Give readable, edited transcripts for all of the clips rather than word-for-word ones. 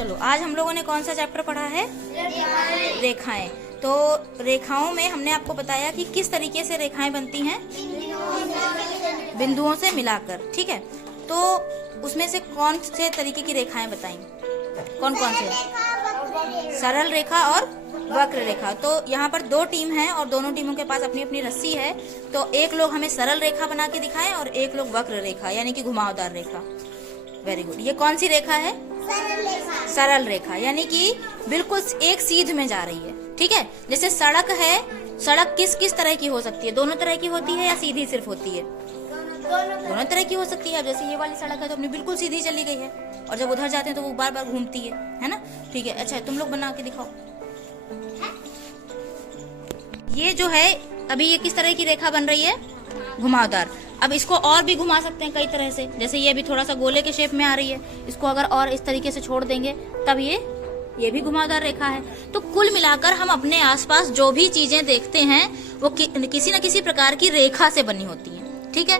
चलो आज हम लोगों ने कौन सा चैप्टर पढ़ा है? रेखाएं। तो रेखाओं में हमने आपको बताया कि किस तरीके से रेखाएं बनती हैं, बिंदुओं से मिलाकर। ठीक है, तो उसमें से कौन से तरीके की रेखाएं बताई? कौन कौन से? सरल रेखा और वक्र रेखा। तो यहाँ पर दो टीम है और दोनों टीमों के पास अपनी अपनी रस्सी है। तो एक लोग हमें सरल रेखा बना के दिखाएं और एक लोग वक्र रेखा यानी कि घुमावदार रेखा। Very good. ये कौन सी रेखा है? सरल रेखा, यानी कि बिल्कुल एक सीध में जा रही है। ठीक है, जैसे सड़क है, सड़क किस किस तरह की हो सकती है? दोनों तरह की होती है या सीधी सिर्फ होती है? दोनों तरह की हो सकती है। जैसे ये वाली सड़क है तो अपनी बिल्कुल सीधी चली गई है, और जब उधर जाते हैं तो वो बार बार घूमती है ना। ठीक है, अच्छा तुम लोग बना के दिखाओ। ये जो है अभी ये किस तरह की रेखा बन रही है? घुमावदार। अब इसको और भी घुमा सकते हैं कई तरह से। जैसे ये अभी थोड़ा सा गोले के शेप में आ रही है, इसको अगर और इस तरीके से छोड़ देंगे तब ये भी घुमावदार रेखा है। तो कुल मिलाकर हम अपने आसपास जो भी चीजें देखते हैं वो किसी न किसी प्रकार की रेखा से बनी होती हैं। ठीक है,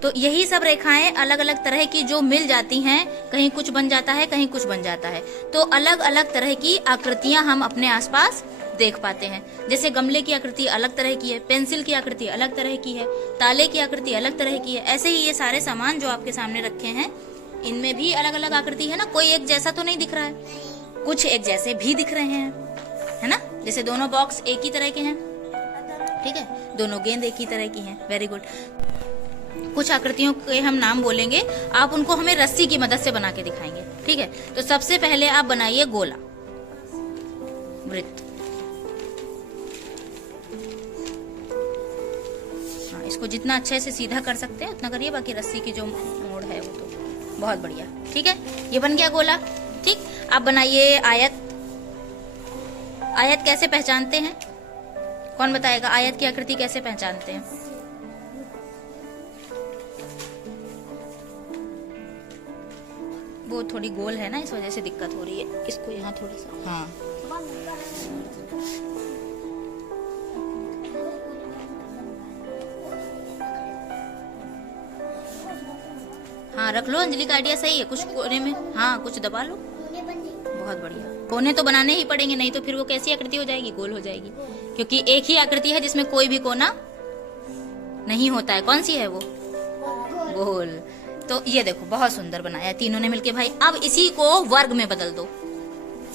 तो यही सब रेखाएं अलग अलग तरह की जो मिल जाती हैं, कहीं कुछ बन जाता है कहीं कुछ बन जाता है। तो अलग अलग तरह की आकृतियां हम अपने आसपास देख पाते हैं। जैसे गमले की आकृति अलग तरह की है, पेंसिल की आकृति अलग तरह की है, ताले की आकृति अलग तरह की है। ऐसे ही ये सारे सामान जो आपके सामने रखे हैं इनमें भी अलग अलग आकृति है ना। कोई एक जैसा तो नहीं दिख रहा है, कुछ एक जैसे भी दिख रहे हैं, है ना। जैसे दोनों बॉक्स एक ही तरह के हैं, ठीक है, दोनों गेंद एक ही तरह की हैं। Very good. कुछ आकृतियों के हम नाम बोलेंगे, आप उनको हमें रस्सी की मदद से बना के दिखाएंगे। ठीक है, तो सबसे पहले आप बनाइए गोला, वृत्त। हाँ, इसको जितना अच्छे से सीधा कर सकते हैं उतना करिए, बाकी रस्सी की जो मोड़ है वो तो बहुत बढ़िया। ठीक है, ये बन गया गोला। ठीक, आप बनाइए आयत। आयत कैसे पहचानते हैं? कौन बताएगा आयत की आकृति कैसे पहचानते हैं? वो थोड़ी गोल है ना, इस वजह से दिक्कत हो रही है। इसको यहाँ थोड़ा सा, हाँ हाँ रख लो। अंजलि का आइडिया सही है, कुछ कोने में हाँ कुछ दबा लो। बहुत बढ़िया। कोने तो बनाने ही पड़ेंगे, नहीं तो फिर वो कैसी आकृति हो जाएगी? गोल हो जाएगी, क्योंकि एक ही आकृति है जिसमें कोई भी कोना नहीं होता है। कौन सी है वो? गोल। तो ये देखो बहुत सुंदर बनाया तीनों ने मिलके भाई। अब इसी को वर्ग में बदल दो,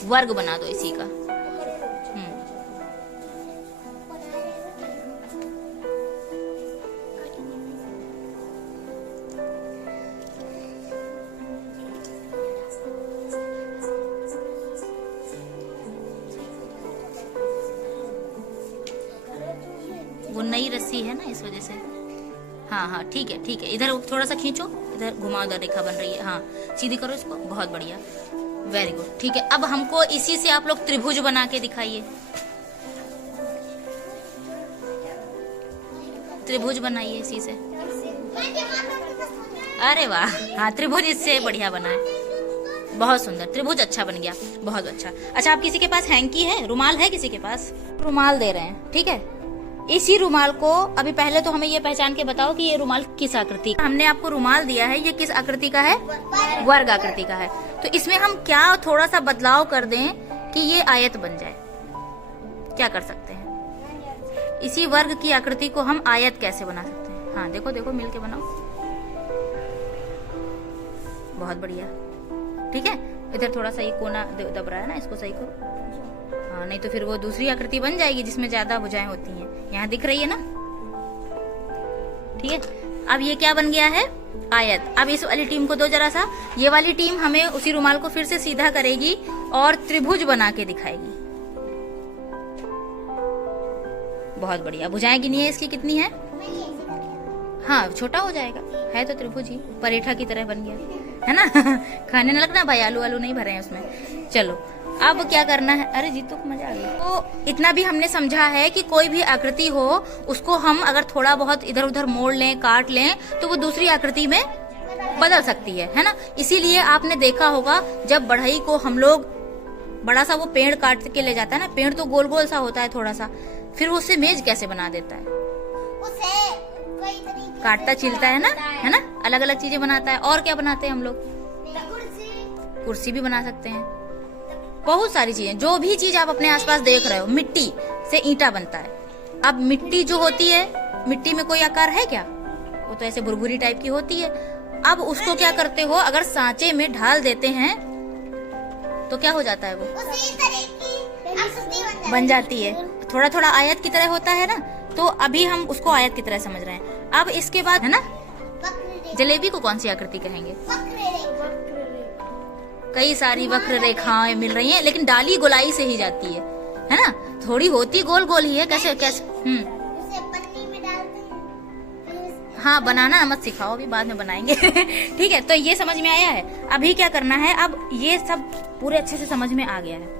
वर्ग बना दो इसी का। वो नई रस्सी है ना, इस वजह से। हाँ हाँ ठीक है ठीक है, इधर थोड़ा सा खींचो, इधर घुमावदार रेखा बन रही है। हाँ सीधी करो इसको, बहुत बढ़िया, वेरी गुड। ठीक है, अब हमको इसी से आप लोग त्रिभुज बना के दिखाइए। त्रिभुज बनाइए इसी से। अरे वाह, हाँ त्रिभुज इससे बढ़िया बना है, बहुत सुंदर त्रिभुज, अच्छा बन गया, बहुत अच्छा। अच्छा, आप किसी के पास हैंकी है, रुमाल है किसी के पास? रुमाल दे रहे हैं, ठीक है। इसी रुमाल को अभी पहले तो हमें ये पहचान के बताओ कि ये रुमाल किस आकृति का। हमने आपको रुमाल दिया है, ये किस आकृति का है? वर्ग आकृति का है। तो इसमें हम क्या थोड़ा सा बदलाव कर दें कि ये आयत बन जाए? क्या कर सकते हैं? इसी वर्ग की आकृति को हम आयत कैसे बना सकते हैं? हाँ देखो देखो, मिलके बनाओ, बहुत बढ़िया। ठीक है, इधर थोड़ा सा ये कोना दब रहा है ना, इसको सही करो। हाँ, नहीं तो फिर वो दूसरी आकृति बन जाएगी जिसमें ज्यादा भुजाएं होती हैं। यहाँ दिख रही है ना, ठीक है। अब ये क्या बन गया है? आयत। अब इस वाली टीम को दो जरा सा, ये वाली टीम हमें उसी रुमाल को फिर से सीधा करेगी और त्रिभुज बना के दिखाएगी। बहुत बढ़िया। भुजाएं गिनिए इसकी कितनी है? हाँ छोटा हो जाएगा, है तो त्रिभुज ही, परेठा की तरह बन गया है ना। खाने न लगना भाई, आलू आलू नहीं भरे हैं उसमें। चलो अब क्या करना है? अरे जीतू को मजा आ गई। तो इतना भी हमने समझा है कि कोई भी आकृति हो उसको हम अगर थोड़ा बहुत इधर उधर मोड़ लें, काट लें, तो वो दूसरी आकृति में बदल सकती है ना। इसीलिए आपने देखा होगा जब बढ़ई को हम लोग बड़ा सा वो पेड़ काट के ले जाता है ना, पेड़ तो गोल गोल सा होता है थोड़ा सा, फिर उससे मेज कैसे बना देता है? काटता छिलता है ना, अलग अलग चीजें बनाता है। और क्या बनाते हैं हम लोग? कुर्सी भी बना सकते हैं, बहुत सारी चीजें। जो भी चीज आप अपने आसपास देख रहे हो, मिट्टी से ईंटा बनता है। अब मिट्टी जो होती है, मिट्टी में कोई आकार है क्या? वो तो ऐसे भुरभुरी टाइप की होती है। अब उसको क्या करते हो, अगर सांचे में ढाल देते हैं तो क्या हो जाता है, वो उसी तरह की आकृति बन जाती है। थोड़ा थोड़ा आयत की तरह होता है ना, तो अभी हम उसको आयत की तरह समझ रहे हैं। अब इसके बाद है ना, जलेबी को कौन सी आकृति कहेंगे? कई सारी वक्र रेखाएं मिल रही हैं, लेकिन डाली गोलाई से ही जाती है ना? थोड़ी होती गोल गोल ही है। कैसे कैसे? उसे पन्नी में डालते हैं। हाँ, बनाना मत सिखाओ, अभी बाद में बनाएंगे। ठीक है, तो ये समझ में आया है। अभी क्या करना है, अब ये सब पूरे अच्छे से समझ में आ गया है।